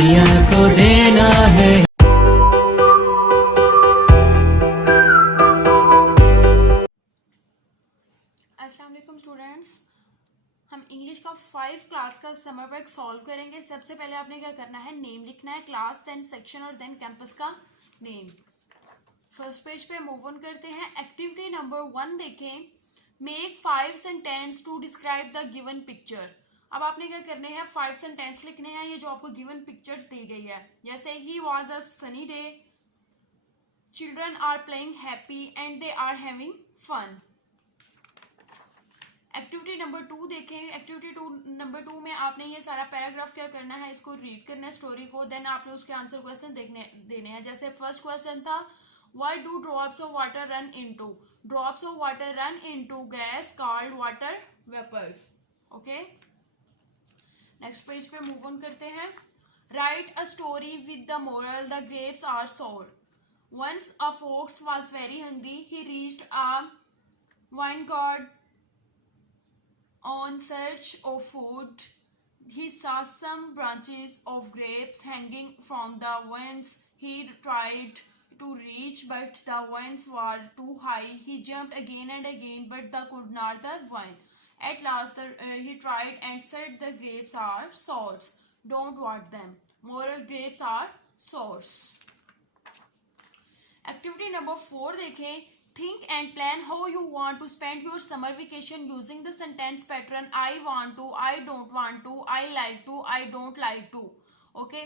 दुनिया को देना है। अस्सलाम वालेकुम स्टूडेंट्स, हम इंग्लिश का 5 क्लास का समर वर्क सॉल्व करेंगे। सबसे पहले आपने क्या करना है, नेम लिखना है, क्लास, देन सेक्शन और देन कैंपस का नेम। फर्स्ट पेज पे मूव ऑन करते हैं। एक्टिविटी नंबर 1 देखें, make 5 sentence to describe the given picture. अब आपने क्या करने हैं, 5 सेंटेंस लिखने हैं, ये जो आपको गिवन पिक्चर दी गई है। जैसे ही was a sunny day, children are playing happy and they are having fun. Activity number 2 देखें। एक्टिविटी नंबर 2 में आपने ये सारा पैराग्राफ क्या करना है, इसको रीड करना है स्टोरी को, देन आपने उसके आंसर क्वेश्चन देने हैं। जैसे फर्स्ट क्वेश्चन था, what do drops of water run into. Drops of water run into gas called water vapours. Okay, next page पे मूव ऑन करते हैं। Write a story with the moral, the grapes are sour. Once a fox was very hungry, he reached a vineyard on search of food. He saw some branches of grapes hanging from the vines. He tried to reach, but the vines were too high. He jumped again and again, but they could not the vine. At last, he tried and said, the grapes are sours. Don't want them. Moral, grapes are sours. Activity number 4 देखें। Think and plan how you want to spend your summer vacation using the sentence pattern I want to, I don't want to, I like to, I don't like to. Okay,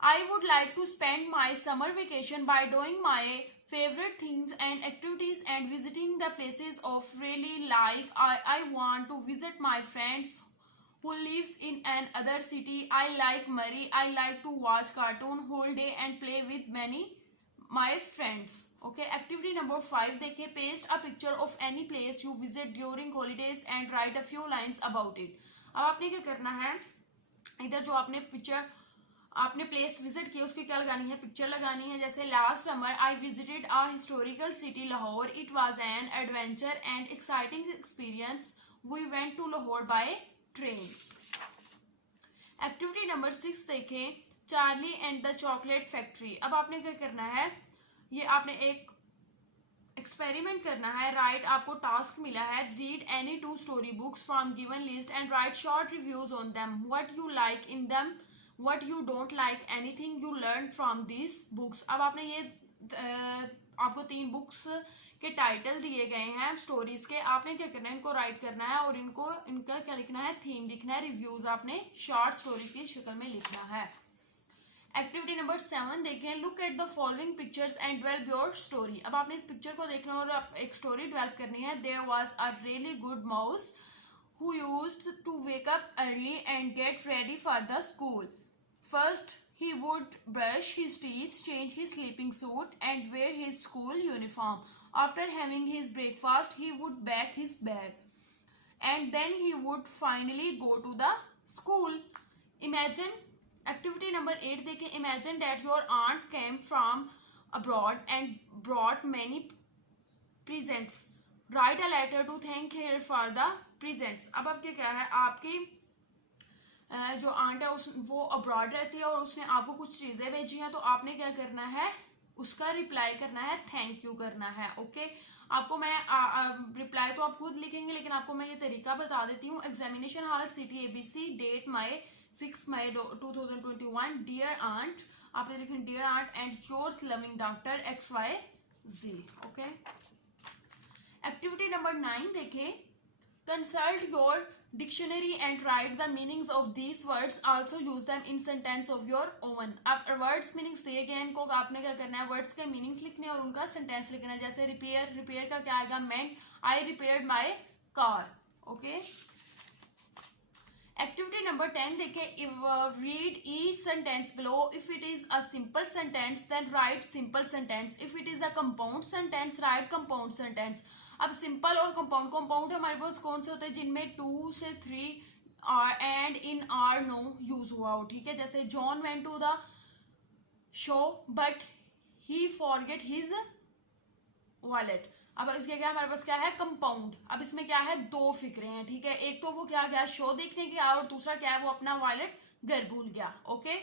I would like to spend my summer vacation by doing my favorite things and activities and visiting the places of really like. I want to visit my friends who lives in another city. I like Murray. I like to watch cartoon whole day and play with many my friends. Okay, activity number 5 देखें। paste a picture of any place you visit during holidays and write a few lines about it. अब आपने क्या करना है, इधर जो आपने picture आपने प्लेस विजिट की उसकी क्या लगानी है, पिक्चर लगानी है। जैसे last summer I visited a historical city Lahore, it was an adventure and exciting experience, we went to Lahore by train. Activity number 6 देखें, Charlie and the chocolate factory. अब आपने क्या करना है, ये आपने एक एक्सपेरिमेंट करना है। राइट, आपको टास्क मिला है, read any 2 story books from given list and right short reviews on them, what you like in them, what you don't like, anything you learn from this books. अब आपने ये आपको 3 books के title दिए गए हैं स्टोरीज के, आपने क्या करना है, इनको राइट करना है और इनका क्या लिखना है, थीम लिखना है, रिव्यूज आपने शॉर्ट स्टोरी की शक्ल में लिखना है। एक्टिविटी नंबर 7 देखें। Look at the following pictures and develop your story. अब आपने इस पिक्चर को देखना और एक स्टोरी डेवलप करनी है। There was a really good mouse who used to wake up early and get ready for the school. First, he would brush his teeth, change his sleeping suit, and wear his school uniform. After having his breakfast, he would pack his bag, and then he would finally go to the school. Imagine. Activity number 8 देखें। Imagine that your aunt came from abroad and brought many presents. Write a letter to thank her for the presents. अब आपके क्या है, आपकी जो aunt है वो abroad रहती है और उसने आपको कुछ चीज़ें भेजी हैं, तो आपने क्या करना है, उसका रिप्लाई करना है, थैंक यू करना है। ओके, आपको मैं रिप्लाई तो आप खुद लिखेंगे, लेकिन आपको मैं ये तरीका बता देती हूँ। Examination hall city ABC, date May 6 May 2021, dear aunt, आप ये लिखें dear aunt and yours loving doctor XYZ। Okay, activity number 9 देखें। Consult your dictionary and write the meanings of these words, also use them in sentence of your own. अब words meanings दिए गए, इनको आपने क्या करना है, वर्ड्स के मीनिंग्स लिखने हैं और उनका सेंटेंस लिखना है। जैसे रिपेयर, रिपेयर का क्या आएगा, मेंट I repaired my car. Okay, activity number 10 देखें। Read each sentence below. If it is a simple sentence then write simple sentence, if it is a compound sentence write compound sentence. अब simple और compound, compound हमारे पास कौन से होते हैं, जिनमें 2 से 3 एंड इन आर नो यूज हुआ हो। ठीक है, जैसे John went to the show but he forget his wallet. अब इसके क्या हमारे पास क्या है, कंपाउंड। अब इसमें क्या है, 2 फिक्रे हैं। ठीक है, एक तो वो क्या गया शो देखने गया और दूसरा क्या है, वो अपना वॉलेट घर भूल गया। Okay,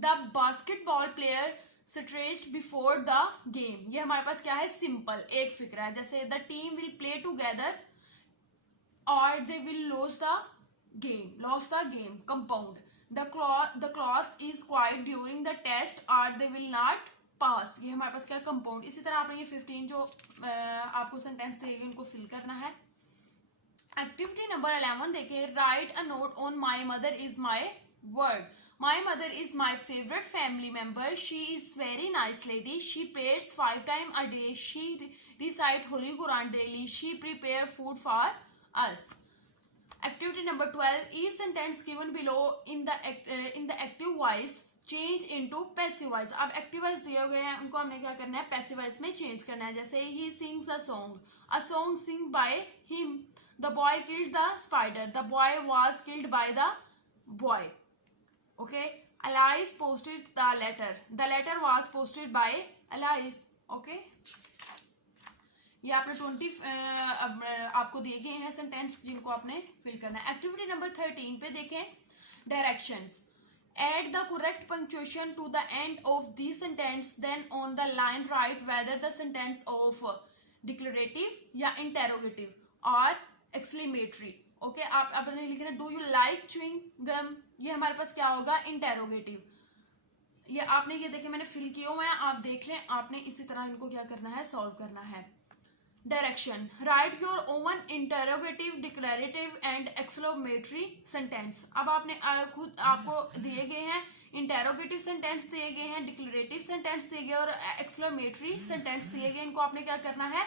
the basketball player stretched before the game, ये हमारे पास क्या है, सिंपल एक फिक्रा है। जैसे the team will play together और they will loss the game, compound the clause is quiet during the test और दे विल नॉट पास, ये हमारे पास क्या है, कंपाउंड। इसी तरह आपने ये 15 जो आपको सेंटेंस देगी उनको फिल करना है। एक्टिविटी नंबर 11 देखिए, write a note on my mother is my word. My mother is my favourite family member, she is very nice lady, she prayers 5 times a day, she recite Holy Quran daily, she prepare food for us. Activity number 12, each sentence given below in the active voice change into passive voice। अब active voice दिए गए हैं उनको हमने क्या करना है, passive voice में चेंज करना है। जैसे he sings a song Singh by him, the boy killed the spider, the boy was killed by the boy. Okay, Alice posted the letter was posted by Alice। Okay, ये आपने 20 आपको दिए गए हैं सेंटेंस जिनको आपने फिल करना है। एक्टिविटी नंबर 13 पे देखें, directions. Add the correct punctuation to the end of the sentence, then on the line write whether the sentence of declarative या इंटेरोगेटिव और एक्सक्लेमेटरी। ओके, आप आपने लिखना do you like chewing gum, ये हमारे पास क्या होगा, इंटेरोगेटिव। ये आपने ये देखे मैंने फिल किए हुए हैं, आप देख लें। आपने इसी तरह इनको क्या करना है, सॉल्व करना है। Direction, right your oven interrogative, declarative and exclamatory sentence. अब आपने खुद आपको दिए गए हैं इंटेरोगेटिव सेंटेंस दिए गए हैं, डिक्लेरेटिव सेंटेंस दिए गए और एक्सक्लेमेटरी सेंटेंस दिए गए। इनको आपने क्या करना है,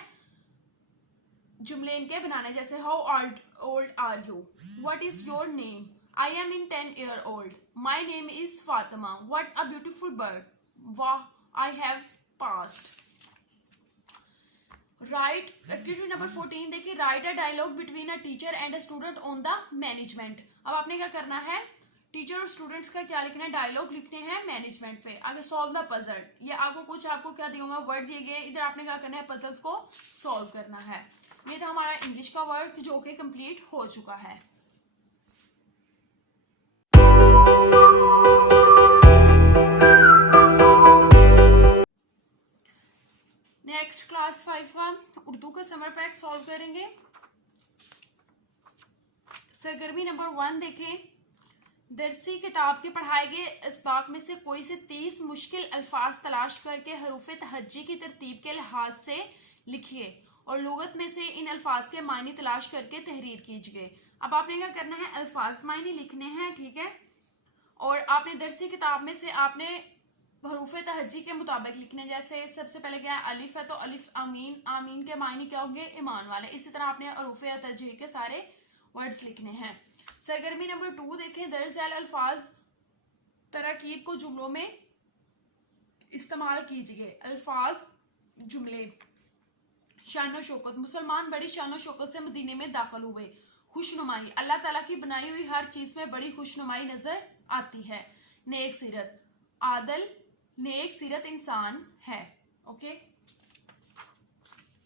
जुमले इनके बनाने। जैसे how old are you, what is your name, I am in 10 year old, my name is Fatima, what a beautiful bird, वाह I have passed. Right, activity number 14 देखिए, write a dialogue between a teacher and a student on the management. अब आपने क्या करना है, teacher और students का क्या लिखना है, डायलॉग लिखने हैं मैनेजमेंट पे। आगे सॉल्व द पजल, ये आपको क्या दिया हुआ, वर्ड दिए गए, इधर आपने क्या करना है, पजल्स को सॉल्व करना है। ये था हमारा इंग्लिश का वर्क जो कि कंप्लीट हो चुका है। नेक्स्ट क्लास 5 का उर्दू का समर पैक सॉल्व करेंगे। सरगर्मी नंबर 1 देखें, दरसी किताब के पढ़ाए गए इसबाक में से कोई से 30 मुश्किल अल्फाज तलाश करके हरूफ तहज्जी की तरतीब के लिहाज से लिखिए और लुगत में से इन अल्फाज के मायने तलाश करके तहरीर कीजिए। अब आपने क्या करना है, अल्फाज मायने लिखने हैं, ठीक है, और आपने दरसी किताब में से आपने हरूफ तहज्जी के मुताबिक लिखने। जैसे सबसे पहले क्या है, अलिफ है तो अलिफ आमीन, आमीन के मायने क्या होंगे, ईमान वाले। इसी तरह आपने हरूफ तहज्जी के सारे वर्ड्स लिखने हैं। सरगर्मी नंबर 2 देखें, दर्ज झैल अल्फाज तरकीब को जुमलों में इस्तेमाल कीजिए। अल्फाज जुमले, शान शौकत, मुसलमान बड़ी शान शौकत से मदीने में दाखिल हुए। खुशनुमाई, अल्लाह ताला की बनाई हुई हर चीज में बड़ी खुशनुमाई नजर आती है। नेक सीरत, आदल नेक सीरत इंसान है। ओके,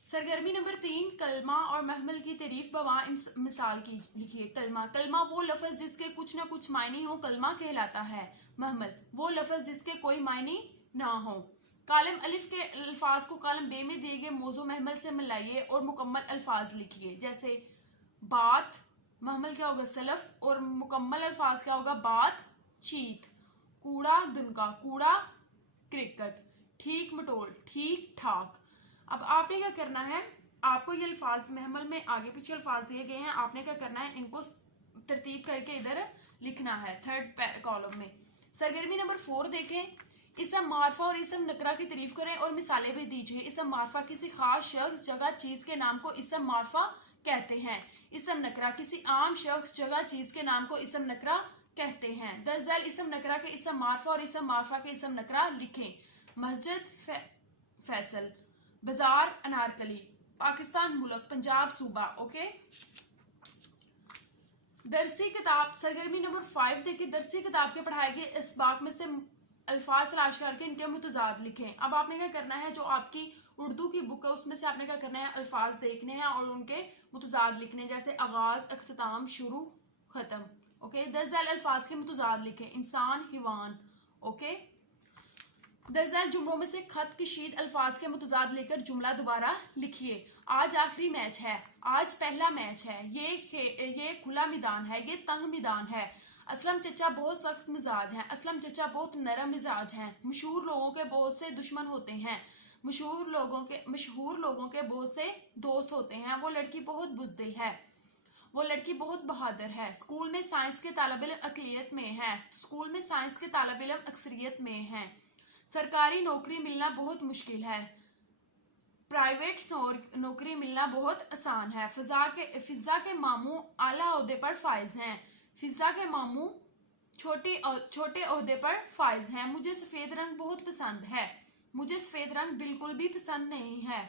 सरगर्मी नंबर 3, कलमा और महमल की तारीफ बवा मिसाल की लिखिए। कलमा वो लफ्ज जिसके कुछ ना कुछ मायने हो, कलमा कहलाता है। महमल वो लफ्ज जिसके कोई मायने ना हो। कालम अलिफ के अल्फाज को कालम बे में दिए गए मौजू महमल से मिलाइए और मुकम्मल अल्फाज लिखिए। जैसे बात, महमल क्या होगा, सलफ, और मुकम्मल अल्फाज क्या होगा, बात चीत। कूड़ा दुनका, कूड़ा क्रिकेट। ठीक मटोल, ठीक ठाक। अब आपने क्या करना है, आपको ये अल्फाज महमल में आगे पीछे अल्फाज दिए गए हैं, आपने क्या करना है, इनको तरतीब करके इधर लिखना है 3rd कॉलम में। सरगर्मी नंबर 4 देखें, इसम मारफा और इसम नकरा की तारीफ करें और मिसालें भी दीजिए। इसम मारफा किसी खास शख्स, जगह, चीज के नाम को इसम मारफा कहते हैं। इसम नकरा किसी आम शख्स, जगह, चीज के नाम को इसम नकरा कहते हैं। दरअसल इसम नकरा के इसम मारफा और इसम मारफा के इसम नकरा लिखें। मस्जिद फैसल, बाजार अनारकली, पाकिस्तान मुल्क, पंजाब सूबा। ओके, दरसी किताब सरगर्मी नंबर 5 देखिए, दरसी किताब के पढ़ाए गए इसबाक में से अल्फाज तलाश करके इनके मुतजाद लिखें। अब आपने क्या करना है, जो आपकी उर्दू की बुक है उसमें से आपने क्या करना है, अल्फाज देखने हैं और उनके मुतजाद लिखने। जैसे आगाज, अख्ताम, शुरू, खत्म। ओके, 10 अल्फाज के मुतजाद लिखें। इंसान, हिवान, ओके। दरअसल जुमलों में से खत कशीद अल्फाज के मुतजाद लेकर जुमला दोबारा लिखिए। आज आखिरी मैच है, आज पहला मैच है, ये खुला मैदान है, ये तंग मैदान है। असलम चचा बहुत सख्त मिजाज हैं, असलम चचा बहुत नरम मिजाज हैं। मशहूर लोगों के बहुत से दुश्मन होते हैं, मशहूर लोगों के बहुत से दोस्त होते हैं। वो लड़की बहुत बुज़दिल है, वो लड़की बहुत बहादुर है। स्कूल में साइंस के तालिब इल्म अक़लियत में है, स्कूल में साइंस के तालिब इल्म अक्सरियत में हैं। सरकारी नौकरी मिलना बहुत मुश्किल है, प्राइवेट नौकरी मिलना बहुत आसान है। फिजा के मामू आला ओहदे पर फाइज हैं, फिजा के मामू छोटे ओहदे पर फाइज हैं। मुझे सफ़ेद रंग बहुत पसंद है, मुझे सफ़ेद रंग बिल्कुल भी पसंद नहीं है।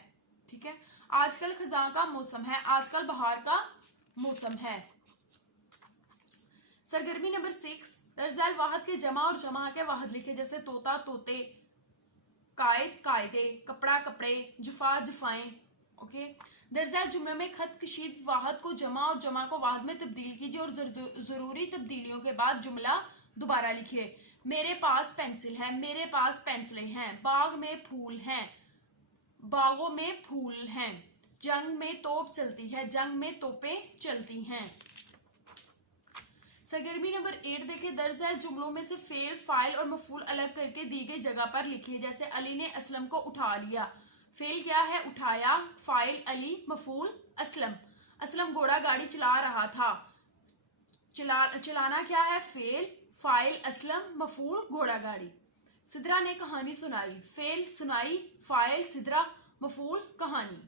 ठीक है। आजकल खजां का मौसम है, आजकल बहार का मौसम है। सरगर्मी नंबर 6, दरअसल वाहद के जमा और जमा के वाहद लिखे, जैसे तोता तोते, कायद कायदे, कपड़ा कपड़े, जुफा जुफाएं। ओके। दरअसल जुमले में खत कशीद वाहद को जमा और जमा को वाहद में तब्दील कीजिए और जरूरी तब्दीलियों के बाद जुमला दोबारा लिखिए। मेरे पास पेंसिल है, मेरे पास पेंसिलें हैं। बाग में फूल हैं, बागों में फूल हैं। जंग में तोप चलती है, जंग में तोपें चलती हैं। सरगर्मी नंबर 8 देखिए। दरअसल जुमलों में से फेल, फाइल और मफूल अलग करके दी गई जगह पर लिखिए, जैसे अली ने असलम को उठा लिया। फेल क्या है? उठाया। फाइल अली, मफूल असलम। असलम घोड़ा गाड़ी चला रहा था, चलाना क्या है? फेल। फाइल असलम, मफूल घोड़ा गाड़ी। सिदरा ने कहानी सुनाई, फेल सुनाई, फाइल सिदरा, मफूल कहानी।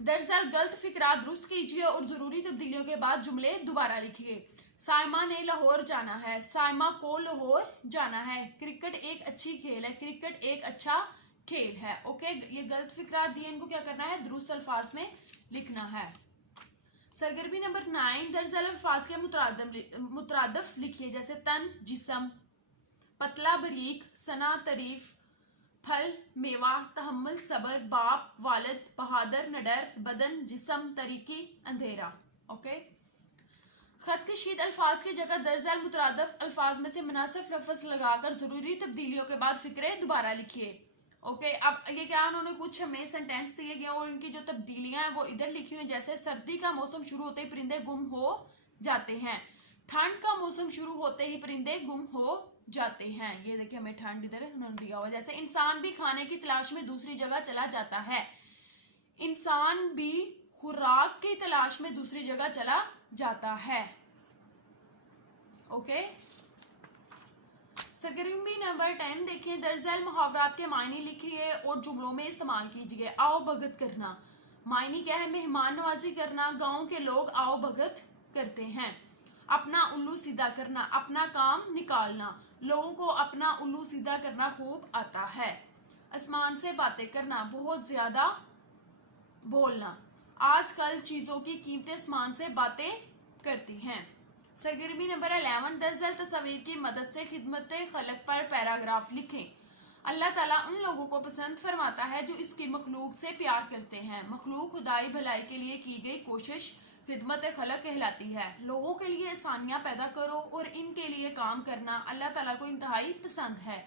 दरअसल गलत फिक्रा दुरुस्त कीजिए और जरूरी तब्दीलियों के बाद जुमले दोबारा लिखिए। साइमा ने लाहौर जाना है, साइमा को लाहौर जाना है। क्रिकेट एक अच्छी खेल है, क्रिकेट एक अच्छा खेल है। ओके। ये गलत फिक्रा दिए, इनको क्या करना है? दुरुस्त अल्फाज में लिखना है। सरगर्मी नंबर 9, दरअसल अल्फाज के मुतरादफ लिखिए, जैसे तन जिस्म, पतला बारीक, सना तारीफ, फल मेवा, तहम्मुल सबर, बाप वालिद, बहादुर नडर, बदन जिस्म, तरीकी अंधेरा। ओके। खत कशीद अल्फाज की जगह दरअसल मुतरादफ अल्फाज में से मुनासिब लफ्ज लगाकर जरूरी तब्दीलियों के बाद फिक्रे दोबारा लिखिए। ओके। अब ये क्या, उन्होंने कुछ हमें सेंटेंस दिए गए और इनकी जो तब्दीलियां हैं वो इधर लिखी हुई, जैसे सर्दी का मौसम शुरू होते ही परिंदे गुम हो जाते हैं, ठंड का मौसम शुरू होते ही परिंदे गुम हो जाते हैं। ये देखिए हमें ठंड इधर उन्होंने दिया हुआ। जैसे इंसान भी खाने की तलाश में दूसरी जगह चला जाता है, इंसान भी खुराक की तलाश में दूसरी जगह चला जाता है। ओके। सरगर्मी नंबर 10 देखिए। दरअसल मुहावरात के मायने लिखिए और जुमलों में इस्तेमाल कीजिए। आओ भगत करना, मायने क्या है? मेहमान नवाजी करना। गांव के लोग आओ भगत करते हैं। अपना उल्लू सीधा करना, अपना काम निकालना। लोगों को अपना उल्लू सीधा करना खूब आता है। आसमान से बातें करना, बहुत ज्यादा बोलना। आजकल चीजों की कीमतें आसमान से बातें करती हैं। सरगर्मी नंबर 11, दरअसल तस्वीर की मदद से खिदमत खलक पर पैराग्राफ लिखें। अल्लाह ताला उन लोगों को पसंद फरमाता है जो इसकी मखलूक से प्यार करते हैं। मखलूक खुदाई भलाई के लिए की गई कोशिश खिदमत खलक कहलाती है। लोगों के लिए आसानियां पैदा करो और इनके लिए काम करना अल्लाह ताला को इंतहाई पसंद है।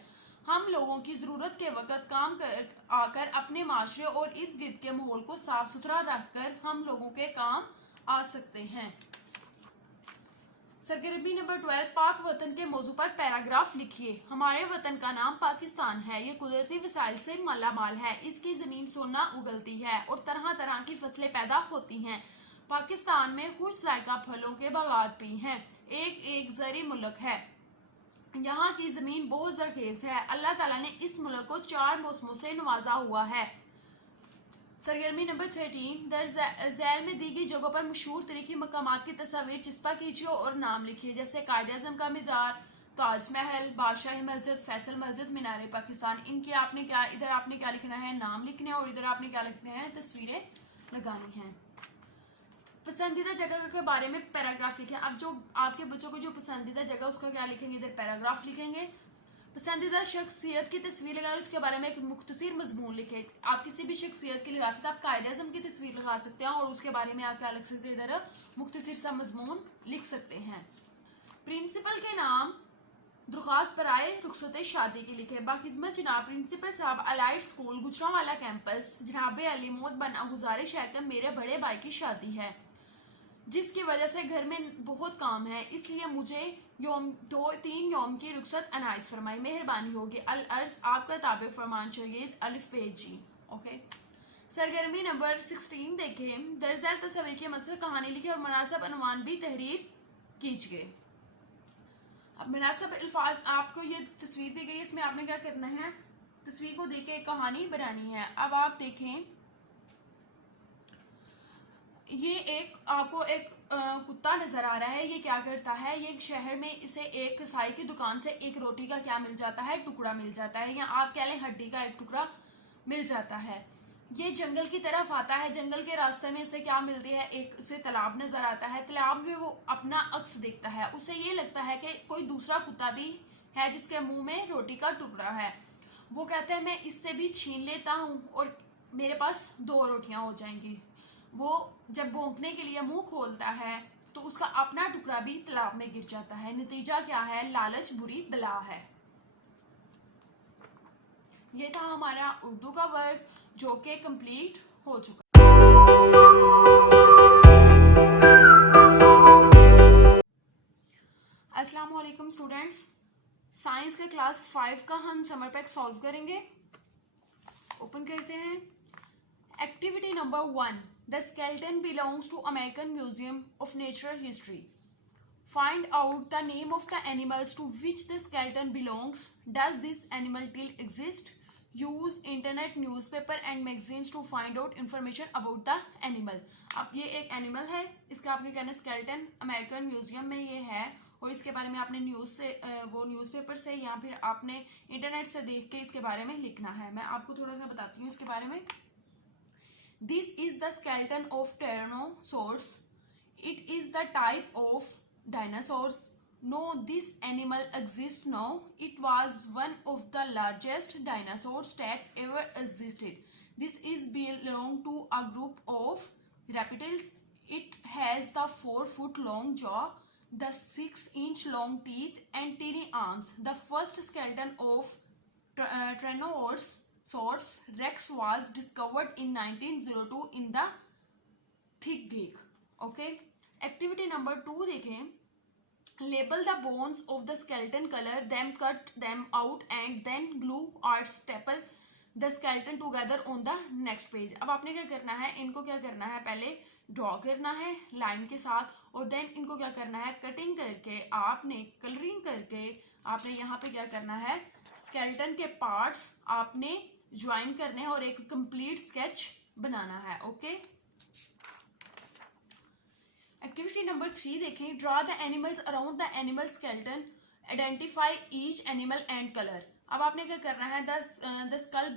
हम लोगों की ज़रूरत के वक्त काम आकर अपने माशरे और इर्द गिर्द के माहौल को साफ सुथरा रखकर हम लोगों के काम आ सकते हैं। सरगर्मी नंबर 12, पाक वतन के मौजू पर पैराग्राफ लिखिए। हमारे वतन का नाम पाकिस्तान है, ये कुदरती वसाइल से मालामाल है। इसकी ज़मीन सोना उगलती है और तरह तरह की फसलें पैदा होती हैं। पाकिस्तान में खुश जायका फलों के बागात भी हैं। एक एक ज़री मुल्क है, यहाँ की ज़मीन बहुत ज़रखेज़ है। अल्लाह ताला ने इस मुल्क को 4 मौसमों से नवाजा हुआ है। सरगर्मी नंबर 13, दरअसल में दी गई जगहों पर मशहूर तरीकी मकामात की तस्वीर चिस्पा कीजिए और नाम लिखिए, जैसे कायद आज़म का मीनार, ताजमहल, बादशाही मस्जिद, फैसल मस्जिद, मीनार पाकिस्तान। इनके आपने क्या, इधर आपने क्या लिखना है? नाम लिखने, और इधर आपने क्या लिखना है? तस्वीरें लगानी हैं। पसंदीदा जगह के बारे में पैराग्राफ लिखें। अब जो आपके बच्चों को जो पसंदीदा जगह उसका क्या लिखेंगे? इधर पैराग्राफ लिखेंगे। पसंदीदा शख्सियत की तस्वीर लगाए और उसके बारे में एक मुख्तसर मजमून लिखे। आप किसी भी शख्सियत की लगा सकते हैं, आप कायद आज़म की तस्वीर लगा सकते हैं और उसके बारे में आप क्या लिख सकते हैं? इधर मुख्तसर सा मजमून लिख सकते हैं। प्रिंसिपल के नाम दरख्वास्त पर आए रुखसत शादी के लिखे बाखिदमत जनाब प्रिंसिपल साहब अलाइड स्कूल गुजरांवाला कैंपस जनाब अली मौत बना गुजारिश है कि मेरे बड़े भाई की शादी है जिसकी वजह से घर में बहुत काम है, इसलिए मुझे 2-3 यौम की रुखसत अनायत फरमाई, मेहरबानी होगी। अल अर्ज आपका ताबे फरमान चाहिए अलिफ पेजी। ओके, सरगर्मी नंबर 16 देखें। दर्जा तस्वीर के मकसद कहानी लिखे और मुनासिब अनुमान भी तहरीर कीजिए। अब मुनासिब अल्फाज आपको ये तस्वीर दी गई, इसमें आपने क्या करना है, तस्वीर को देख के एक कहानी बनानी है। अब आप देखें, ये एक आपको एक कुत्ता नजर आ रहा है। ये क्या करता है, ये शहर में इसे एक कसाई की दुकान से एक रोटी का क्या मिल जाता है, टुकड़ा मिल जाता है, या आप कह लें हड्डी का एक टुकड़ा मिल जाता है। ये जंगल की तरफ आता है, जंगल के रास्ते में इसे क्या मिलती है, एक उसे तालाब नजर आता है। तालाब में वो अपना अक्स देखता है, उसे ये लगता है कि कोई दूसरा कुत्ता भी है जिसके मुंह में रोटी का टुकड़ा है। वो कहता है मैं इससे भी छीन लेता हूँ और मेरे पास 2 रोटियां हो जाएंगी। वो जब भौंकने के लिए मुंह खोलता है तो उसका अपना टुकड़ा भी तालाब में गिर जाता है। नतीजा क्या है, लालच बुरी बला है। ये था हमारा उर्दू का वर्क जो कि कंप्लीट हो चुका। अस्सलाम वालेकुम स्टूडेंट्स, साइंस के क्लास 5 का हम समर पैक सॉल्व करेंगे। ओपन करते हैं। Activity number 1, the skeleton belongs to American museum of natural history. Find out the name of the animals to which the skeleton belongs. Does this animal still exist? Use internet, newspaper and magazines to find out information about the animal. अब ये एक animal है, इसका आपने कहना skeleton American museum में ये है और इसके बारे में आपने न्यूज़ से वो न्यूज़पेपर से या फिर आपने इंटरनेट से देख के इसके बारे में लिखना है। मैं आपको थोड़ा सा बताती हूँ इसके बारे में। This is the skeleton of Tyrannosaurus. It is the type of dinosaurs. No, this animal exists now. It was one of the largest dinosaurs that ever existed. This is belong to a group of reptiles. It has the 4-foot long jaw, the 6-inch long teeth and tiny arms. The first skeleton of Tyrannosaurus Rex was discovered in 1902 in the thick Creek. Okay. Activity number 2 देखें। Label the bones of the skeleton, color them, cut them out and then glue or staple the skeleton together on the next page. अब आपने क्या करना है, इनको क्या करना है, पहले ड्रॉ करना है लाइन के साथ और देन इनको क्या करना है, कटिंग करके आपने कलरिंग करके आपने यहाँ पे क्या करना है, स्केलेटन के पार्ट्स आपने ज्वाइन करने हैं और एक कंप्लीट स्केच बनाना है। ओके। एक्टिविटी नंबर 3 देखें। Draw the animals around the animal skeleton, identify each animal and colour. अब आपने क्या करना है, द स्कल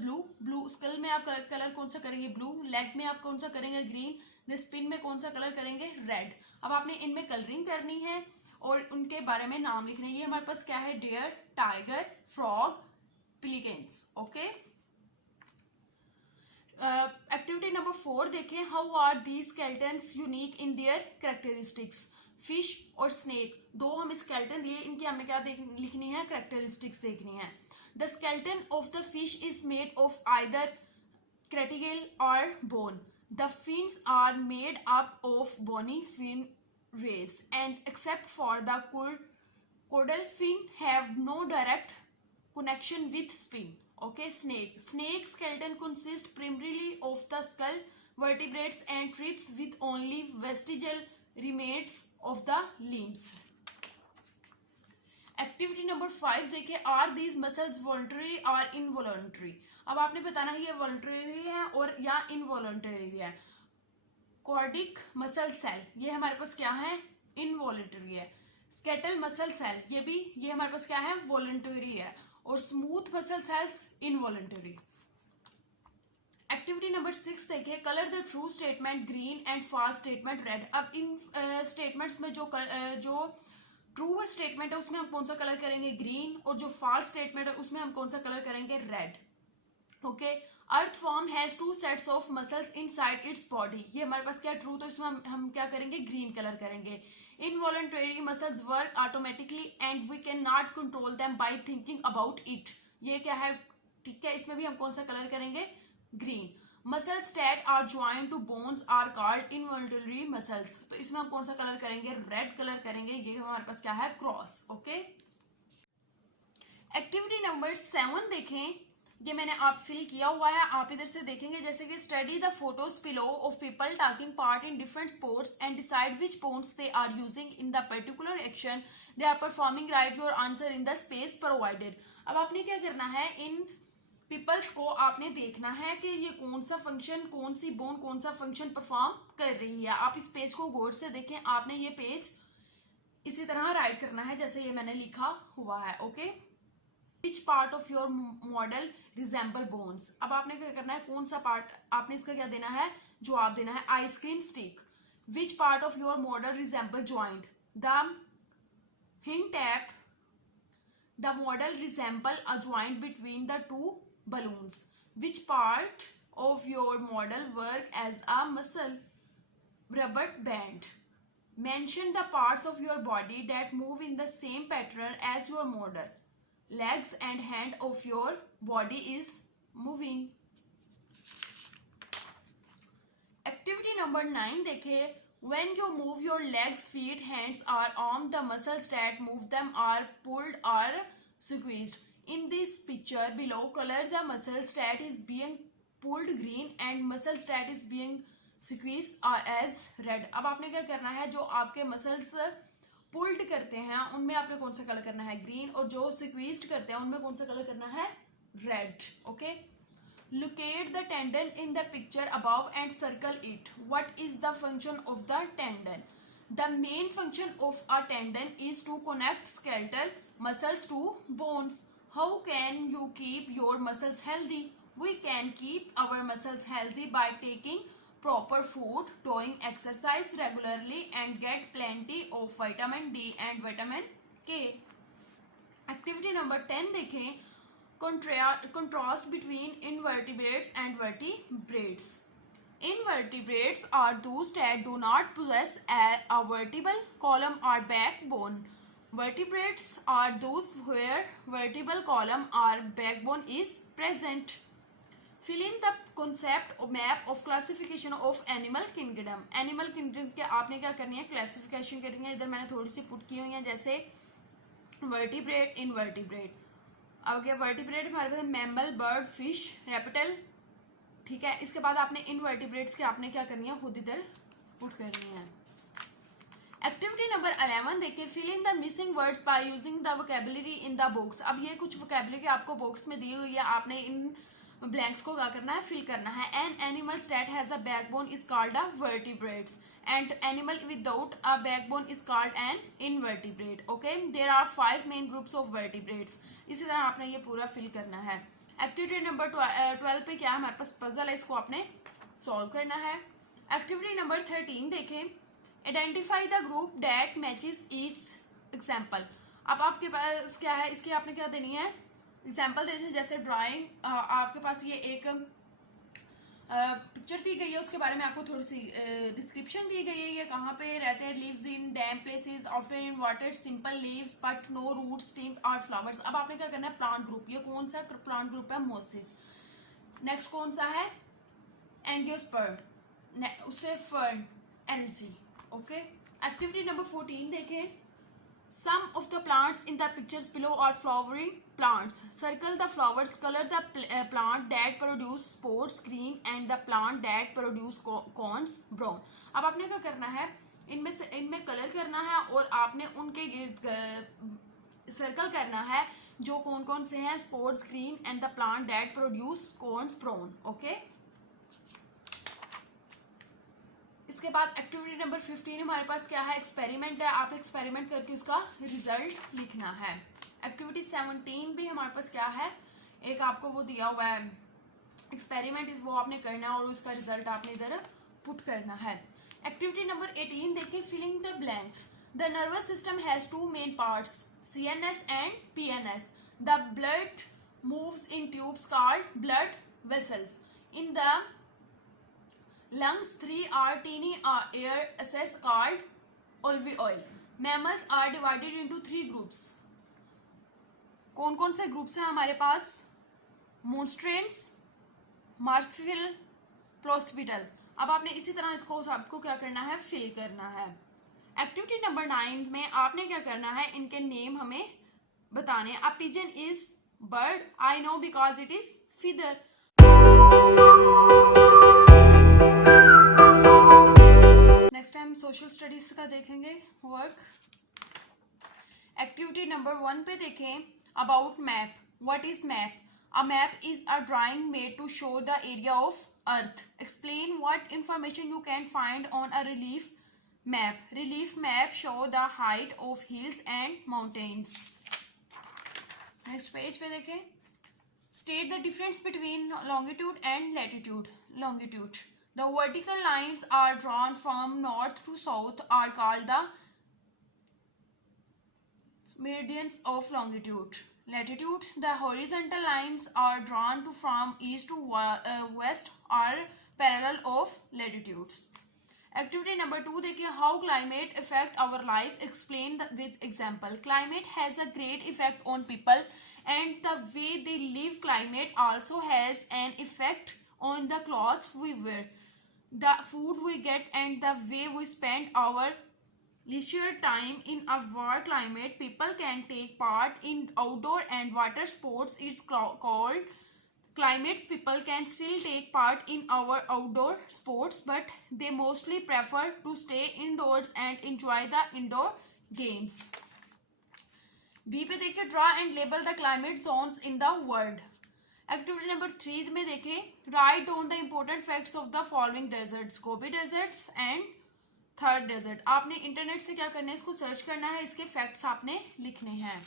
ब्लू स्कल में आप कलर कौन सा करेंगे, ब्लू। लेग में आप कौन सा करेंगे, ग्रीन। द स्पिन में कौन सा कलर करेंगे, रेड। अब आपने इनमें कलरिंग करनी है और उनके बारे में नाम लिखने हैं। ये हमारे पास क्या है, deer, tiger, frog, pelicans. Okay. Activity number 4 देखें। How are these skeletons unique in their characteristics. Fish और स्नेक, 2 हम स्केलेटन दिए, इनकी हमने क्या लिखनी है, कैरेक्टरिस्टिक्स देखनी है। The skeleton of the fish is made of either critical और bone. The fins are made up of bony fin rays and except for the caudal fin have no direct connection with spine. Okay, snake skeleton consists primarily of the skull, vertebrates and ribs with only vestigial remains of the limbs. Activity number 5 देखिए। Are these muscles voluntary और involuntary. अब आपने बताना है ये voluntary है और या इनवॉलंटरी है। कॉर्डिक मसल सेल ये हमारे पास क्या है, इनवॉलंटरी है। स्केटल मसल सेल ये हमारे पास क्या है, वॉलंटरी है। और smooth muscle cells involuntary. Activity number 6 देखिए। Colour the true statement green and false statement red. अब इन स्टेटमेंट्स में जो ट्रू स्टेटमेंट है उसमें हम कौन सा कलर करेंगे, ग्रीन। और जो फॉल्स स्टेटमेंट है उसमें हम कौन सा कलर करेंगे, red. Okay. Earth form has 2 sets of muscles inside its body. ये हमारे पास क्या ट्रू, तो इसमें हम क्या करेंगे, ग्रीन कलर करेंगे। Involuntary muscles work automatically and we cannot control them by thinking about it. ये क्या है, ठीक है, इसमें भी हम कौन सा कलर करेंगे, green. Muscles that are joined to bones are called involuntary muscles. तो इसमें हम कौन सा कलर करेंगे, रेड कलर करेंगे. ये हमारे पास क्या है, क्रॉस. ओके. एक्टिविटी नंबर 7 देखें. ये मैंने आप फिल किया हुआ है, आप इधर से देखेंगे. जैसे कि study the photos below of people taking part in different sports and decide which bones they are using in the particular action they are performing. Write your answer in the space provided. अब आपने क्या करना है, in people's को आपने देखना है कि ये कौन सा फंक्शन, कौन सी बोन कौन सा फंक्शन परफॉर्म कर रही है. आप इस पेज को गौर से देखें. आपने ये पेज इसी तरह राइट करना है जैसे ये मैंने लिखा हुआ है. Okay. Which part of your model resemble bones? अब आपने क्या करना है, कौन सा पार्ट, आपने इसका क्या देना है, जवाब देना है. Ice cream stick. Which part of your model resemble joint? The hing tap. The model resemble a joint between the two balloons. Which part of your model work as a muscle? Rubber band. Mention the parts of your body that move in the same pattern as your model. Legs and hand of your body is moving. Activity number 9 देखें. When you move your legs, feet, hands or arm, the muscles that move them are pulled or squeezed. In this picture below, color the muscles that is being pulled green and muscles that is being squeezed as red. अब आपने क्या करना है, जो आपके muscles pulled करते हैं उनमें आपने कौन सा कलर करना है, ग्रीन. और जो स्क्वीज्ड करते हैं उनमें कौन सा कलर करना है, red. Okay. Locate the tendon in the picture above and circle it. What is the function of the tendon? The main function of a tendon is to connect skeletal muscles to bones. How can you keep your muscles healthy? We can keep our muscles healthy by taking proper food, doing exercise regularly and get plenty of vitamin D and vitamin K. Activity number 10 देखें. Contrast between invertebrates and vertebrates. Invertebrates are those that do not possess a vertebral column or backbone. Vertebrates are those where vertebral column or backbone is present. Fill in the concept map of classification of animal kingdom. Animal kingdom के आपने क्या करनी है, classification करनी है. इधर मैंने थोड़ी सी पुट की हुई है, जैसे वर्टिब्रेट, इनवर्टिब्रेट. अब क्या, वर्टिब्रेट हमारे पास मैमल, बर्ड, फिश, रेप्टाइल. ठीक है. इसके बाद आपने इनवर्टिब्रेट्स के आपने क्या करनी है, खुद इधर पुट करनी है. एक्टिविटी नंबर 11 देखिए. Fill in the missing words by using the vocabulary in the box. अब ये कुछ वोकैबुलरी आपको बॉक्स में दी हुई है, आपने इन ब्लैंक्स को क्या करना है, फिल करना है. An animals that has a backbone is called a vertebrates and animal without a backbone is called an invertebrate. Okay. There are 5 main groups of vertebrates. इसी तरह आपने ये पूरा फिल करना है. एक्टिविटी नंबर 12 पे क्या है, हमारे पास पजल है, इसको आपने सॉल्व करना है. एक्टिविटी नंबर 13 देखें. Identify the group that matches each example. अब आपके पास क्या है, इसकी आपने क्या देनी है, एग्जाम्पल देते हैं. जैसे ड्राइंग, आपके पास ये एक पिक्चर दी गई है, उसके बारे में आपको थोड़ी सी डिस्क्रिप्शन दी गई है. ये कहाँ पे रहते हैं, lives in damp places, often in water, simple leaves but no roots, stem और फ्लावर्स. अब आपने क्या करना है, प्लांट ग्रुप. ये कौन सा प्लांट ग्रुप है, मोसिस. नेक्स्ट कौन सा है, एंजियोस्पर्म. उससे fern, energy. Okay. Activity number 14 देखें. Some of the plants in the pictures below are flowering plants. Circle the flowers, color the plant that produce spores green and the plant that produce cones brown. अब आपने क्या करना है, इनमें colour करना है और आपने उनके सर्कल करना है जो कौन कौन से हैं, spores green and the plant that produce cones brown. Okay. इसके बाद एक्टिविटी नंबर 15 हमारे पास क्या है, एक्सपेरिमेंट है. आप एक्सपेरिमेंट करके उसका रिजल्ट लिखना है. एक्टिविटी 17 भी हमारे पास क्या है, एक आपको वो दिया हुआ है एक्सपेरिमेंट, वो आपने करना है और उसका रिजल्ट आपने इधर पुट करना है. एक्टिविटी नंबर 18 देखिए. Filling the blanks. The nervous system has 2 main parts, CNS and PNS. The blood moves in tubes called blood vessels. In the lungs 3 are tiny air access called alveoli. Mammals are divided into 3 groups. कौन कौन से groups हैं हमारे पास? मोन्स्ट्रेंट्स, मार्सफिल, प्रोस्पिटल. अब आपने इसी तरह इसको सबको क्या करना है, फिल करना है. एक्टिविटी नंबर 9 में आपने क्या करना है, इनके नेम हमें बताने. A pigeon is bird, I know because it is feather. Next time social studies का देखेंगे वर्क. एक्टिविटी नंबर 1 पे देखें. About map. What is map? A map is a drawing made to show the area of earth. Explain what information you can find on a relief map. Relief map show the height of hills and mountains. Next page पे देखें. State the difference between longitude and latitude. Longitude. The vertical lines are drawn from north to south are called the meridians of longitude. Latitude. The horizontal lines are drawn from east to west are parallel of latitudes. Activity number 2 देखिए. How climate effect our life. Explain with example. Climate has a great effect on people and the way they live. Climate also has an effect on the clothes we wear, the food we get and the way we spend our leisure time. In a warm climate, people can take part in outdoor and water sports. It's called climates. People can still take part in our outdoor sports, but they mostly prefer to stay indoors and enjoy the indoor games. B पे देखिए. Draw and label the climate zones in the world. Activity number 3 में देखें. Write down the important facts of the following deserts. Gobi deserts and third desert. आपने internet से क्या करना है, इसको सर्च करना है, इसके फैक्ट्स आपने लिखने हैं.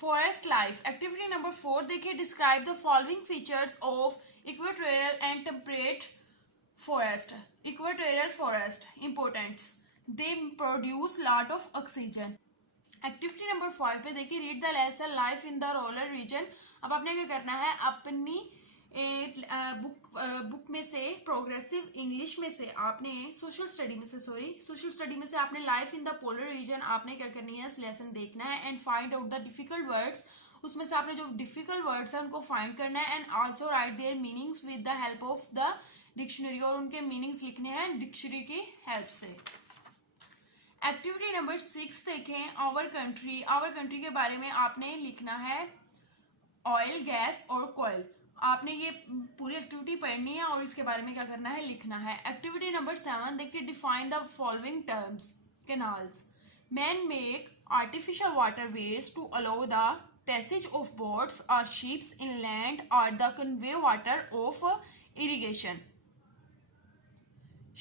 Forest life. एक्टिविटी नंबर 4 देखिए. Describe the following features of equatorial and temperate forest. Equatorial forest importance. They produce lot of oxygen. Activity number 5 पे देखिए. Read the lesson life in the rural region. अब आपने क्या करना है, अपनी book में से प्रोग्रेसिव इंग्लिश में से आपने सोशल स्टडी में से आपने life in the polar region आपने क्या करनी है, लेसन देखना है. And find out the difficult words. उसमें से आपने जो डिफिकल्ट वर्ड्स हैं उनको फाइंड करना है. And also right there meanings with the help of the dictionary. और उनके मीनिंग्स लिखने हैं डिक्शनरी की हेल्प से. एक्टिविटी नंबर 6 देखें. आवर कंट्री के बारे में आपने लिखना है ऑयल, गैस और कोयल. आपने ये पूरी एक्टिविटी पढ़नी है और इसके बारे में क्या करना है, लिखना है. एक्टिविटी नंबर 7 देखिए. Define the following terms. Canals. Man make artificial waterways to allow the passage of boats और शिप्स इन लैंड और the convey water of irrigation.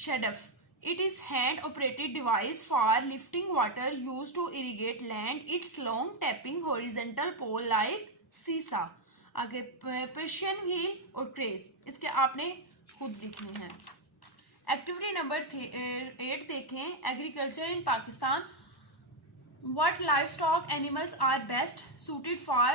Shaduf. It is hand-operated device for lifting water used to irrigate land. Its long tapping horizontal pole like seesaw. आगे Persian wheel और trace. इसके आपने खुद लिखनी है. Activity number 8 देखें. Agriculture in Pakistan. What livestock animals are best suited for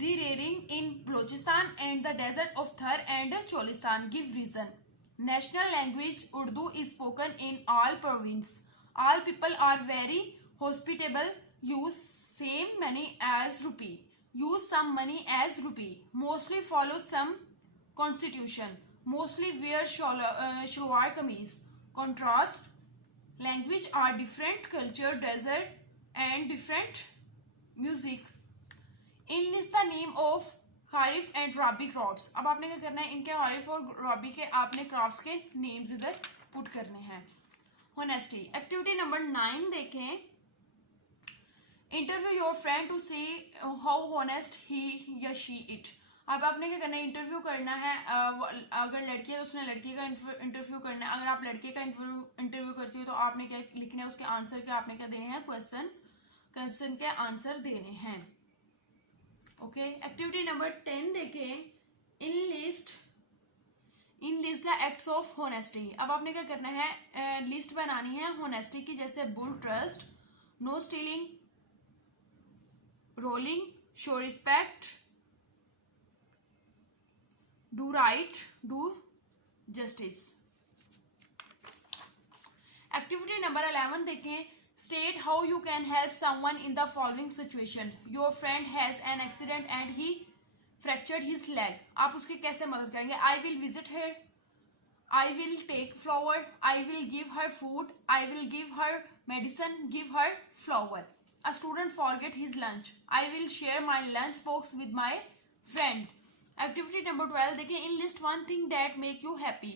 rearing in Balochistan and the desert of Thar and Cholistan? Give reason. National language Urdu is spoken in all provinces. All people are very hospitable. Use same money as rupee. Use some money as rupee. Mostly follow some constitution. Mostly wear shalwar kameez. Contrast. Language are different culture, desert and different music. Enlist the name of kharif and rabi crops. अब आपने क्या करना है, इनके खारिफ और रबी के आपने crops के नेम्स इधर पुट करने हैं. होनेस्टी. एक्टिविटी नंबर 9 देखें. Interview your friend to see how honest he या शी इट. अब आपने क्या करना है, इंटरव्यू करना है. अगर लड़की है तो उसने लड़की का इंटरव्यू करना है. अगर आप लड़के का इंटरव्यू करती हो तो आपने क्या लिखना है, उसके आंसर के आपने क्या देने हैं, क्वेश्चन के आंसर देने हैं. ओके. एक्टिविटी नंबर 10 देखें. Enlist the acts of honesty. अब आपने क्या करना है, लिस्ट बनानी है होनेस्टी की. जैसे build trust, no stealing, rolling, show respect, do right, do justice. Activity number 11 देखें, state how you can help someone in the following situation. Your friend has an accident and he fractured his leg. आप उसकी कैसे मदद करेंगे? I will visit here, I will take flower, I will give her food, I will give her medicine, give her flower. A student forget his lunch, I will share my lunch box with my friend. Activity number 12 देखें, enlist one thing that make you happy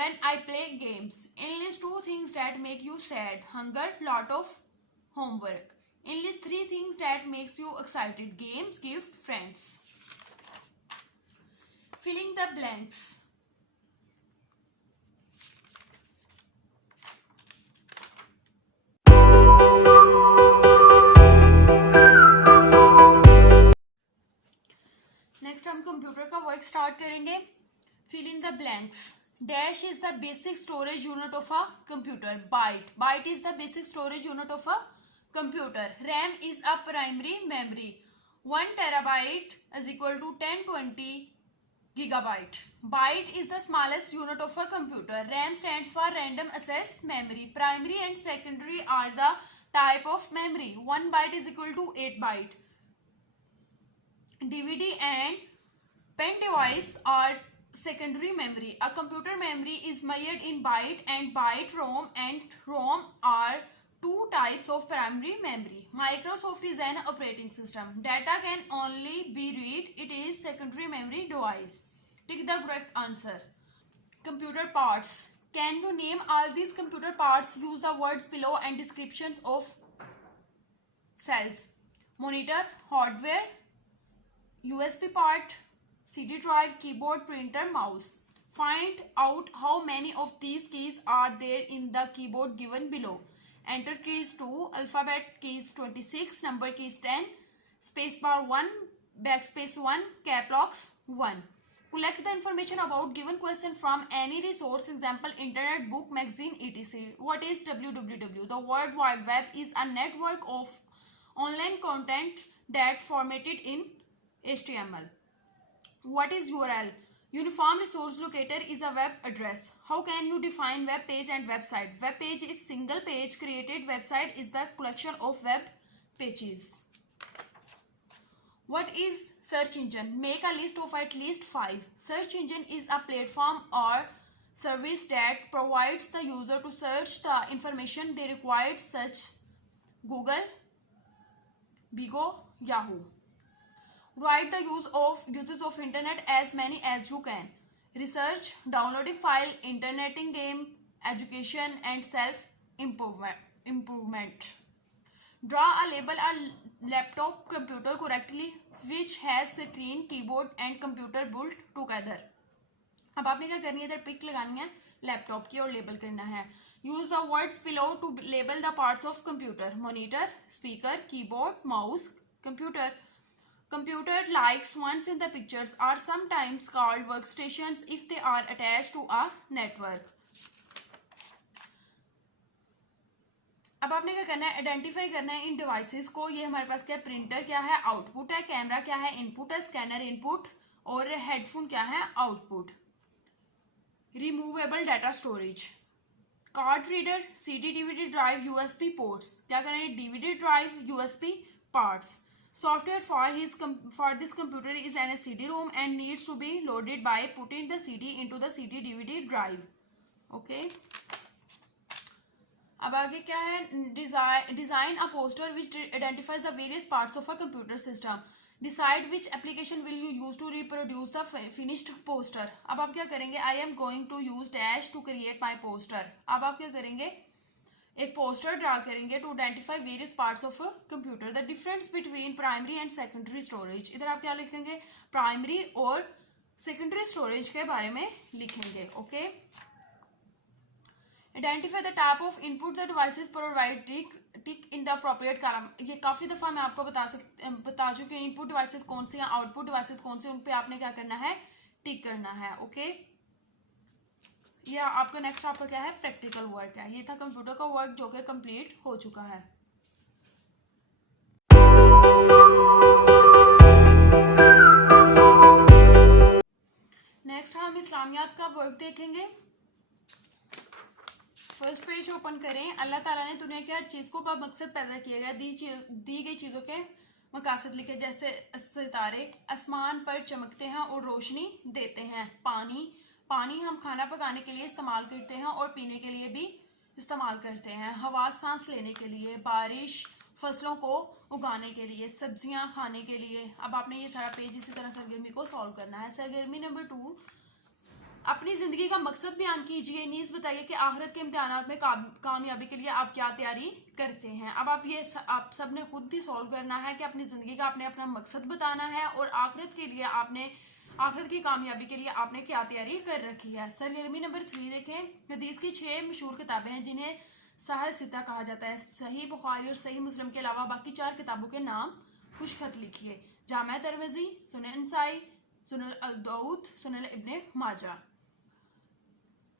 when I play games. Enlist two things that make you sad, hunger, lot of homework. Enlist three things that makes you excited, games, gift, friends. Filling the blanks. Next हम computer का work start करेंगे। Fill in the blanks. Dash is the basic storage unit of a computer. Byte is the basic storage unit of a computer. RAM is a primary memory. 1 terabyte is equal to 1020 gigabyte. Byte is the smallest unit of a computer. RAM stands for random access memory. Primary and secondary are the type of memory. 1 byte is equal to 8 byte. DVD and pen device are secondary memory. A computer memory is measured in byte, and byte ROM and ROM are two types of primary memory. Microsoft is an operating system. Data can only be read. It is secondary memory device. Tick the correct answer. Computer parts. Can you name all these computer parts? Use the words below and descriptions of cells. Monitor, hardware, USB part, CD drive, keyboard, printer, mouse. Find out how many of these keys are there in the keyboard given below. Enter keys 2, alphabet keys 26, number keys 10, spacebar 1, backspace 1, cap locks 1. Collect the information about given question from any resource, example internet, book, magazine, etc. What is www? The World Wide Web is a network of online content that formatted in HTML. What is URL? Uniform Resource Locator is a web address. How can you define web page and website? Web page is single page created. Website is the collection of web pages. What is search engine? Make a list of at least 5. Search engine is a platform or service that provides the user to search the information they require, such Google, Bigo, Yahoo. Write the uses of internet as many as you can. Research, downloading file, interneting game, education and self improvement. Draw a label a laptop computer correctly which has screen, keyboard and computer built together. अब आपने क्या करनी है, इधर pick लगानी है laptop की और लेबल करना है. Use the words below to label the parts of computer. Monitor, speaker, keyboard, mouse, computer. Computer like ones in the pictures are sometimes called workstations if they are attached to a network. अब आपने क्या करना है, identify करना है इन devices को. ये हमारे पास क्या है, प्रिंटर क्या है, आउटपुट है, कैमरा क्या है, इनपुट है, स्कैनर इनपुट और हेडफोन क्या है, output. Removable data storage, card reader, CD, DVD drive, USB ports. क्या करना है, DVD drive, USB parts. Software for this computer is an CD-ROM and needs to be loaded by putting the CD into the CD-DVD drive. Okay. अब आगे क्या है, design a poster which identifies the various parts of a computer system. Decide which application will you use to reproduce the finished poster. अब आप क्या करेंगे, I am going to use dash to create my poster. अब आप क्या करेंगे, एक poster draw करेंगे to identify various parts of computer. The difference between primary and secondary storage. इधर आप क्या लिखेंगे, प्राइमरी और सेकेंडरी स्टोरेज के बारे में लिखेंगे. Okay. Identify the type of input the devices provide. Tick in the appropriate column. ये काफ़ी दफ़ा मैं आपको बता चुकी हूँ इनपुट डिवाइसेस कौन सी हैं, आउटपुट डिवाइसेस कौन सी, उन पर आपने क्या करना है, टिक करना है. ओके. या आपका नेक्स्ट आपका क्या है, प्रैक्टिकल वर्क है. ये था कंप्यूटर का वर्क जो कि कंप्लीट हो चुका है. नेक्स्ट हम इस्लामियात का वर्क देखेंगे. फर्स्ट पेज ओपन करें। अल्लाह ताला ने दुनिया की हर चीज़ को मकसद पैदा किया गया। दी गई चीज़ों के मकासद लिखे, जैसे सितारे आसमान पर चमकते हैं और रोशनी देते हैं। पानी हम खाना पकाने के लिए इस्तेमाल करते हैं और पीने के लिए भी इस्तेमाल करते हैं। हवा सांस लेने के लिए। बारिश फसलों को उगाने के लिए। सब्जियां खाने के लिए। अब आपने ये सारा पेज इसी तरह सरगर्मी को सॉल्व करना है। सरगर्मी नंबर 2, अपनी जिंदगी का मकसद बयान कीजिए। नीज बताइए कि आखिरत के इम्तिहानात में कामयाबी के लिए आप क्या तैयारी करते हैं। अब आप सब ने खुद ही सॉल्व करना है कि अपनी जिंदगी का आपने अपना मकसद बताना है और आखिरत के लिए आपने आखिरत की कामयाबी के लिए आपने क्या तैयारी कर रखी है। सरगर्मी नंबर 3 देखें। हदीस की 6 मशहूर किताबें हैं जिन्हें साहिह सित्ता कहा जाता है। सही बुखारी और सही मुस्लिम के अलावा बाकी 4 किताबों के नाम कुछ खत लिखिए। जामा तिरमिज़ी, सुनन नसाई, सुनन अबू दाऊद, सुनन इब्ने माजा।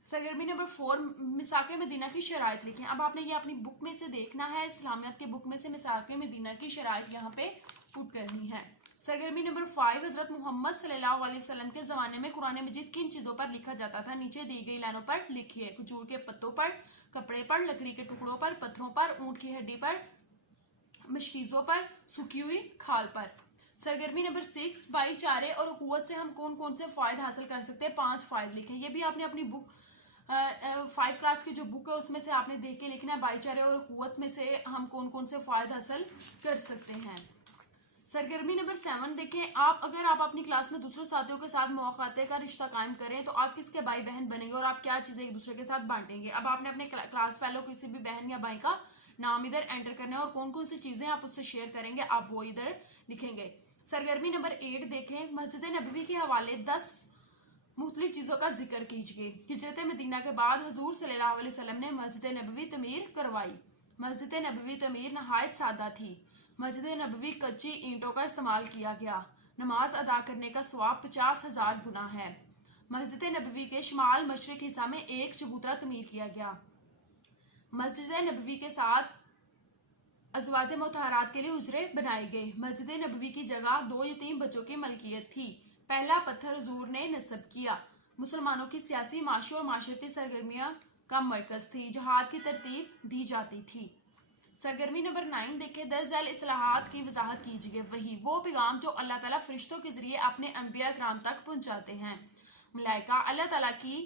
सरगर्मी नंबर 4, मिसाके मदीना की शराइत लिखें। अब आपने ये अपनी बुक में से देखना है। इस्लामियत की बुक में से मिसाके मदीना की शराइत यहाँ पे पुट करनी है। सरगर्मी नंबर 5, हजरत मोहम्मद सल्लल्लाहु अलैहि वसल्लम के ज़माने में कुरान मजीद किन चीज़ों पर लिखा जाता था। नीचे दी गई लाइनों पर लिखिए। खजूर के पत्तों पर, कपड़े पर, लकड़ी के टुकड़ों पर, पत्थरों पर, ऊँट की हड्डी पर, मशकीज़ों पर, सूखी हुई खाल पर। सरगर्मी नंबर 6, भाईचारे और अखुवत से हम कौन कौन से फ़ायदे हासिल कर सकते हैं। 5 फ़ायदे लिखें। ये भी आपने अपनी बुक 5 क्लास की जो बुक है उसमें से आपने देख के लिखना है। भाईचारे और अखुवत में से हम कौन कौन से फ़ायदे हासिल कर सकते हैं। सरगर्मी नंबर 7 देखें। अगर आप अपनी क्लास में दूसरे साथियों के साथ मुवाख़ाते का रिश्ता कायम करें तो आप किसके भाई बहन बनेंगे और आप क्या चीज़ें एक दूसरे के साथ बांटेंगे। अब आपने अपने क्लास फेलो किसी भी बहन या भाई का नाम इधर एंटर करना है और कौन कौन सी चीज़ें आप उससे शेयर करेंगे आप वो इधर लिखेंगे। सरगर्मी नंबर 8 देखें। मस्जिद नबवी के हवाले 10 मुख्तलिफ चीज़ों का जिक्र कीजिए। हिजरत मदीना के बाद हुजूर सल्लल्लाहु अलैहि वसल्लम ने मस्जिद नबवी तमीर करवाई। मस्जिद नबवी तमीर नहायत सादा थी। मस्जिद नबवी कच्ची ईंटों का इस्तेमाल किया गया। नमाज अदा करने का सवाब 50,000 गुना है। मस्जिद नबवी के शुमाल मशरिक हिस्सा में एक चबूतरा तमीर किया गया। मस्जिद नबवी के साथ अज़वाज मुतहरात के लिए हुजरे बनाए गए। मस्जिद नबवी की जगह 2 यतीम बच्चों की मलकियत थी। पहला पत्थर हुजूर ने नस्ब किया। मुसलमानों की सियासी, माशी और माशरती सरगर्मियाँ का मरकज थी। जहाद की तरतीब दी जाती थी। सरगर्मी नंबर 9 देखें। दर्ज झैल इस्लाहात की वजाहत कीजिए। वही वो पैगाम जो अल्लाह ताला फरिश्तों के जरिए अपने अम्बिया कराम तक पहुंचाते हैं। मलाइका अल्लाह ताला की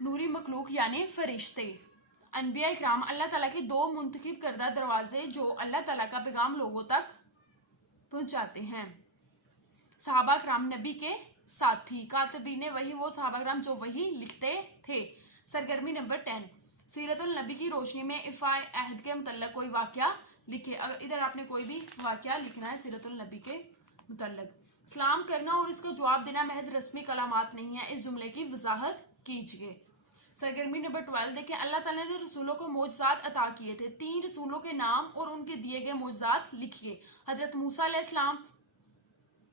नूरी मखलूक यानी फरिश्ते। अम्बिया कराम अल्लाह ताला के 2 मुंतखब करदा दरवाजे जो अल्लाह ताला का पैगाम लोगों तक पहुंचाते हैं। सहाबा कराम नबी के साथी। कातिबीन वही वो सहाबा कराम जो वही लिखते थे। सरगर्मी नंबर 10, सीरतुल नबी की रोशनी में इफ़ाए अहद के मुतल्लक कोई वाक़या लिखे। इधर आपने कोई भी वाक़या लिखना है सीरतुल नबी के मुतल्लक। सलाम करना और इसका जवाब देना महज रस्मी कलामात नहीं है। इस जुमले की वजाहत कीजिए। सरगर्मी नंबर 12 देखें। अल्लाह ताला ने रसूलों को मोजज़ात अता किए थे। 3 रसूलों के नाम और उनके दिए गए मोजज़ात लिखिए। हजरत मूसा अलैहिस्सलाम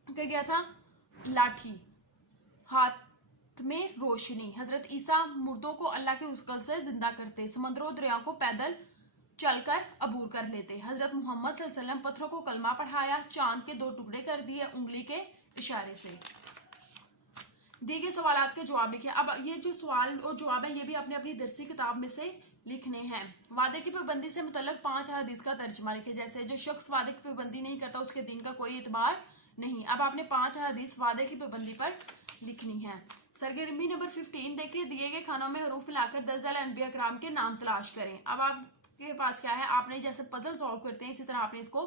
का क्या था, लाठी, हाथ में रोशनी। हजरत ईसा मुर्दों को अल्लाह के हुक्म से जिंदा करते। समंदरों दरियाओं को पैदल चलकर अबूर कर लेते। हजरत मोहम्मद सल्लल्लाहु अलैहि वसल्लम पत्थरों को कलमा पढ़ाया। चांद के 2 टुकड़े कर दिए उंगली के इशारे से। दिए गए सवालात के जवाब लिखिए। अब ये जो सवाल और जवाब है ये भी अपने अपनी दरसी किताब में से लिखने हैं। वादे की पाबंदी से मुतल्लक 5 हदीस का तर्जमा लिखे। जैसे जो शख्स वादे की पाबंदी नहीं करता उसके दिन का कोई एतबार नहीं। अब आपने 5 हदीस वादे की पाबंदी पर लिखनी है। सरगर्मी नंबर 15 देखिए। दिए गए खानों में हरूफ मिलाकर दर्ज झैल अनबिया कराम के नाम तलाश करें। अब आपके पास क्या है, आपने जैसे पजल सॉल्व करते हैं इसी तरह आपने इसको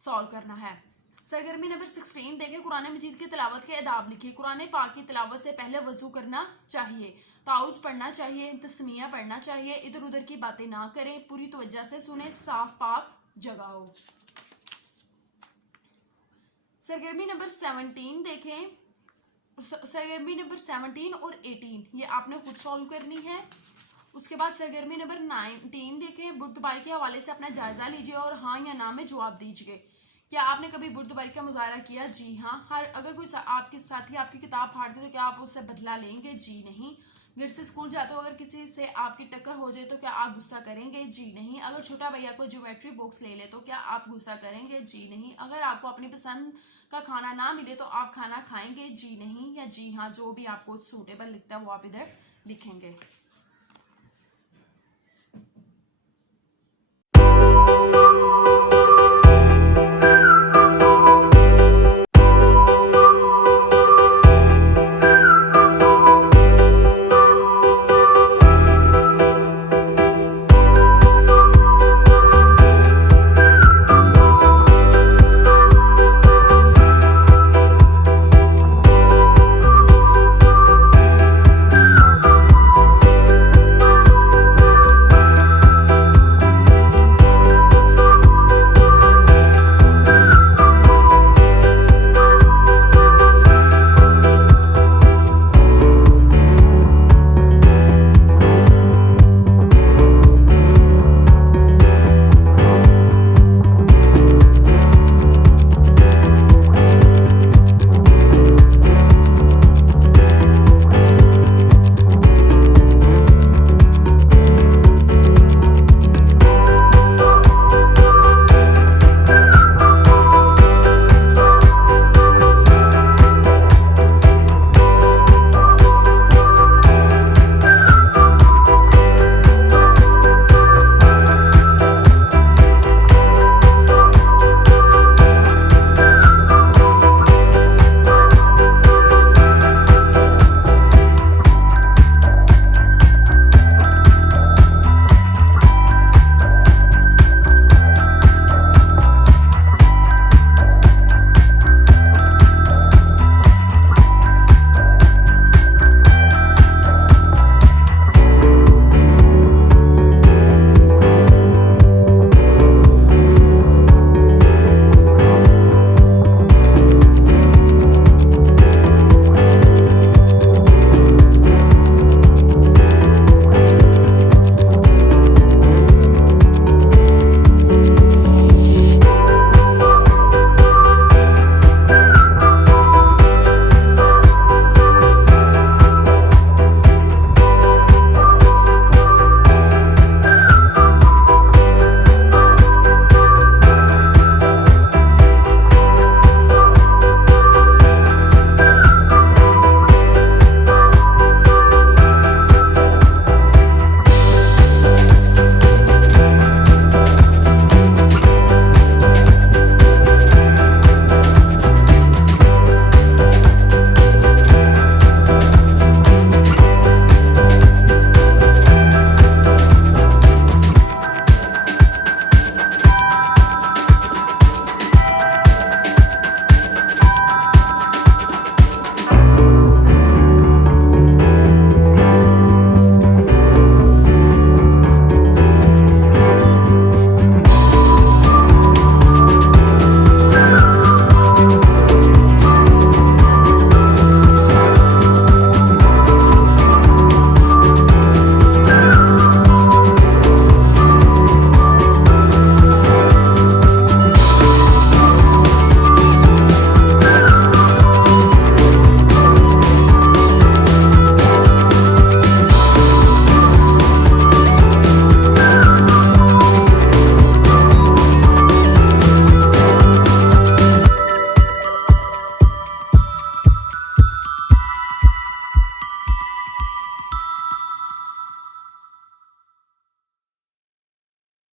सॉल्व करना है। सरगर्मी नंबर 16 देखें। कुरान मजीद की तिलावत के आदाब लिखिए। कुरान पाक की तिलावत से पहले वजू करना चाहिए। ताउज़ पढ़ना चाहिए। तस्मिया पढ़ना चाहिए। इधर उधर की बातें ना करें। पूरी तवज्जो से सुने। साफ पाक जगह हो। सरगर्मी नंबर 17 देखें। सरगर्मी नंबर 17 और 18 ये आपने खुद सॉल्व करनी है। उसके बाद सरगर्मी नंबर 19 देखें। बुर्दबारी के हवाले से अपना जायजा लीजिए और हाँ या ना में जवाब दीजिए। क्या आपने कभी बुर्दबारी का मुजाहरा किया? जी हाँ। अगर कोई आपके साथी आपकी किताब फाड़ते तो क्या आप उससे बदला लेंगे? जी नहीं। घर से स्कूल जाते हो अगर किसी से आपकी टक्कर हो जाए तो क्या आप गुस्सा करेंगे? जी नहीं। अगर छोटा भैया कोई ज्योमेट्री बॉक्स ले ले तो क्या आप गुस्सा करेंगे? जी नहीं। अगर आपको अपनी पसंद का खाना ना मिले तो आप खाना खाएंगे? जी नहीं या जी हाँ। जो भी आपको सूटेबल लगता है वो आप इधर लिखेंगे।